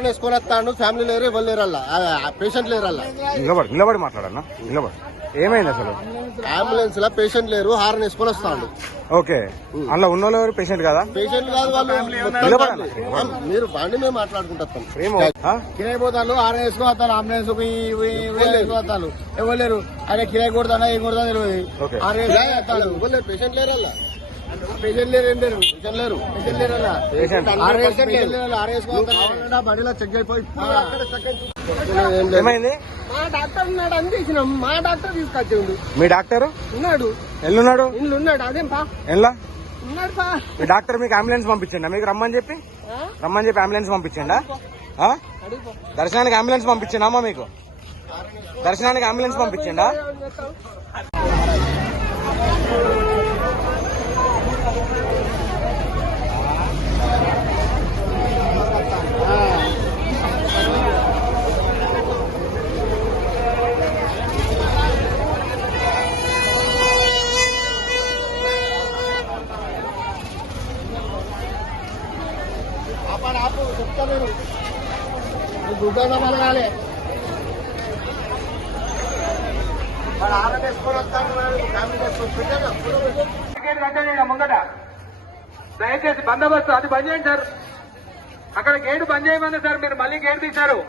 Horn వేసుకొని వస్తాడు. Family లేరు, ఎవరు లేరల్లా, పేషెంట్ లేరల్లా. నిలబడి మాట్లాడన్నా, నిలబడి. ఏమైంది అసలు? అంబులెన్స్ లా పేషెంట్ లేరు, హారన్ వేసుకొని వస్తాడు. ఓకే, అందులో ఉన్న వాళ్ళు ఎవరు? పేషెంట్ కదా? పేషెంట్ కాదు వాళ్ళు. మీరు బండి మేము మాట్లాడుకుంటాం. కిరాయి పోతాను, హారన్ వేసుకొని వస్తాను. అంబులెన్స్ వస్తాను, ఎవరు లేరు. అదే కిరాయి కొడతానా ఏం కొడతా తెలియదు. హారన్ వేసుకొని పేషెంట్ లేరల్లా. పేషెంట్ లేరు, ఏం లేరు. పేషెంట్ లేరు, పేషెంట్ లేరల్లా. బండిలో చెక్ అయిపోయి ఏమైంది? మా డాక్టర్ ఉన్నాడు అని చేసినాం. మా డాక్టర్ తీసుకొచ్చిండు. మీ డాక్టర్ ఉన్నాడు, ఎల్లున్నాడు? ఇల్లు ఉన్నాడు. అదేం పా ఎలా ఉన్నాడు పా. మీ డాక్టర్ మీకు అంబులెన్స్ పంపించండి, మీకు రమ్మని చెప్పి అంబులెన్స్ పంపించండా? దర్శనానికి అంబులెన్స్ పంపించండి అమ్మా, మీకు దర్శనానికి అంబులెన్స్ పంపించండా? ఆపు చెప్తా నేను గుడ్డ పలగాలి. ముంగట దయచేసి బందోబస్తు అది బంద్ చేయండి సార్. అక్కడ గేటు బంద్ చేయమన్నా సార్, మీరు మళ్ళీ గేటు తీశారు.